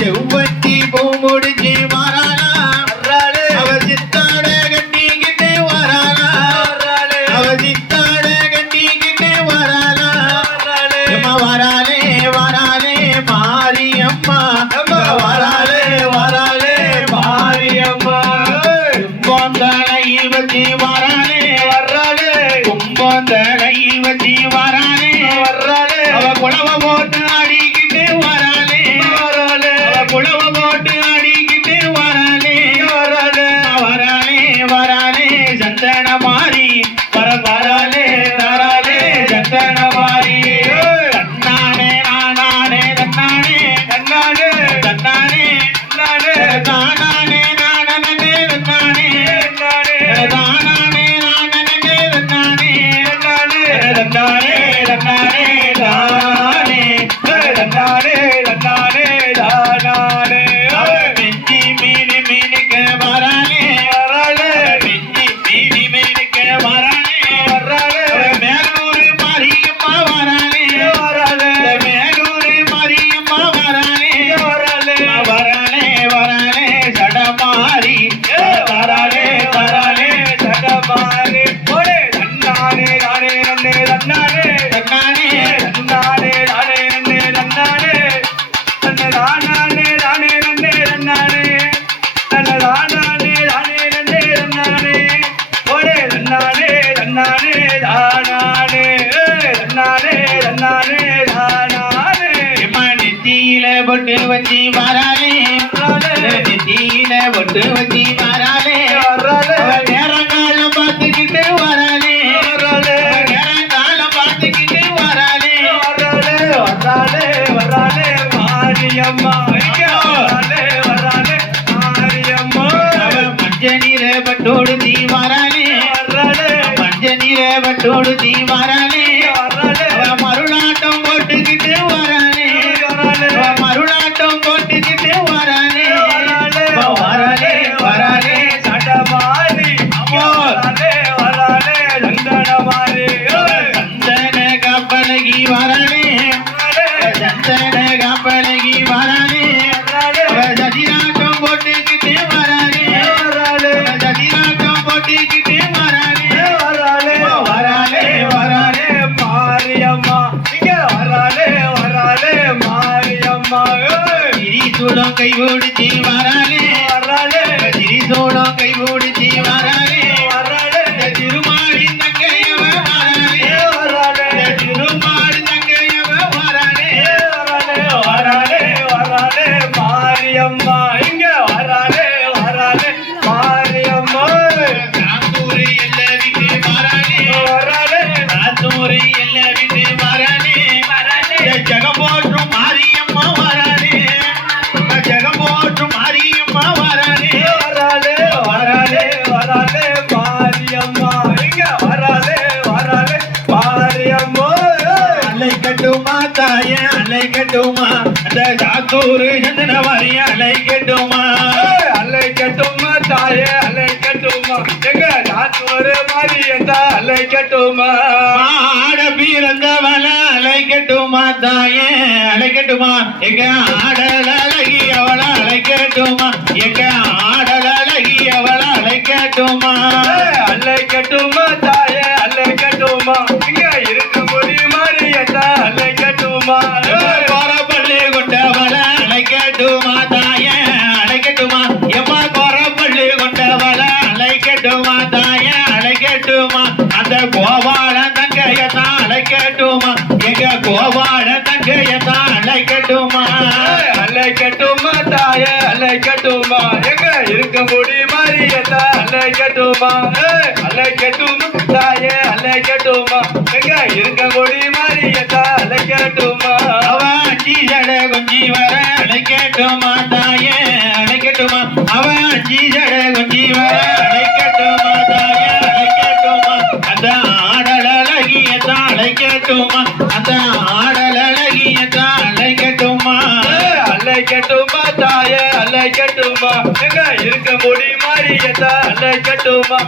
செவ்வந்தி பூ முடிச்சு வராளா அவ சித்தாட கட்டிக்கிட்டு வராளா அவ சித்தாட கட்டிக்கிட்டு வராளா வராளே வராளே மாரியம்மா வராளே வராளே மாரியம்மா கும்பந்தலையில் வச்சு வராளே கும்பந்தலையில் வச்சு வராளே அவ குளவ போட்டு அடிக்கிட்டு வராளே குளவ போட்டு அடிக்கிட்டு வராளே வராளே வராளே சந்தன மாறி வராளே தராளே சந்தன மாறி தன்னானே நானே தன்னானே தன்னானே தன்னானே தானானே நானே தன்னானே தானானே நானே தன்னானே தன்னானே தன்னானே தானே தன்னானே தன்னானே தானானே வெஞ்சி மீனி மீனுக்கு வரானே வெஞ்சி மீனி மீனுக்கு வரானே மேலூர் மாரியம்மா வரானே மேலூர் மாரியம்மா வரானே வரானே வரானே சடமாரி வரானே வரானே சடமாரி தன்னானே தானே நன்னே தன்னானே தன்னானே தன்னானே தானே நன்னே தன்னானே தன்னதானே தானே நன்னே தன்னானே தன்னதானே தானே நன்னே தன்னானே ஓடே தன்னானே தன்னானே தானானே தன்னானே தன்னானே தானானே நெத்தியில பொட்டு வச்சி வராளே நெத்தியில பொட்டு வச்சி வராளே நேரங்காலம் பார்த்துக்கிட்டு வராளே நேரங்காலம் பார்த்துக்கிட்டு வராளே வராளே வராளே மாரியம்மா வராளே வராளே மாரியம்மா மஞ்ச நீர பட்டோடு தீ வராளே மஞ்ச நீர பட்டோடு தீ வராளே மருளாட்டம் போட்டுக்கிட்டு வராளே மருளாட்டம் போட்டுக்கிட்டு வராளே வராளே வராளே சடமாரி வராளே வராளே சந்தனமாரி சந்தன கப்பலகி வராளே சந்தன கப்பலகி வராளே சதிராட்டம் போட்டுக்கிட்டு வராளே சதிராட்டம் போட்டுக்கிட்டு வராளே வராளே வராளே மாரியம்மா இங்க வராளே வராளே மாரியம்மா திரிசூலம் கை ஓடிச்சு வராளே திரிசூலம் கை ஓடிச்சு வராளே திருமாடி தங்கையவ வராளே திருமாடி தங்கையவ வராளே வராளே வராளே மாரியம்மா இங்க வராளே வராளே மாரியம்மா காத்தூரி எல்ல விட்டு வராளே காத்தூரி எல்ல விட்டு வராளே ஜெகம்போற்றும் மாரியம்மா வராளே ஜெகம்போற்றும் மாரியம்மா வராளே வராளே வராளே மாரியம்மா இங்க வராளே வராளே மாரியம்மா அலை கட்டுமா தாயே அலை கட்டுமா அந்த காத்தூர் சந்தன மாரிய அலை கட்டுமா தாயே அலை கட்டுமா எங்க காத்தூர் மாரியத்தா அலை கட்டுமா ஆட பிறந்தவள அலை கட்டுமா தாயே அலை கட்டுமா எங்க ஆடல் அழகி அவள அலை கட்டுமா எங்க ஆடல் அழகி அவள அலை கட்டுமா தாயே அலை கட்டுமா இங்க இருக்க முடியும் மாரியத்தா அலை கட்டுமா கோரப்பள்ளி கொண்டவள அலை கட்டுமா தாயே அலை கட்டுமா எம்மா கோரப்பள்ளி கொண்டவள அலை கட்டுமா தாயே அலை கட்டுமா அந்த கோபால தங்கையத்தான் அலை கட்டுமா எங்க கோபால தங்கையத்தான் அலை கட்டுமா தாயே அலை கட்டுமா எங்க இருக்க முடியும் மாரியத்தா அலை கட்டுமா தாயே அலை கட்டுமா எங்க இருக்க முடியும் மாரியத்தா அலை கட்டுமா அவ அஞ்சி ஜட கொஞ்சி வர அலை கட்டுமா தாயே அலை கட்டுமா அவ அஞ்சி ஜட கொஞ்சி வர அலை கட்டுமா தாயே அலை கட்டுமா அந்த ஆடல் அழகியத்தான் அலை கட்டுமா அந்த ஆடல் அழகியத்தான் அலை கட்டுமா தாயே அலை கட்டுமா எங்க இருக்க முடியும் மாரியத்தா அலை கட்டுமா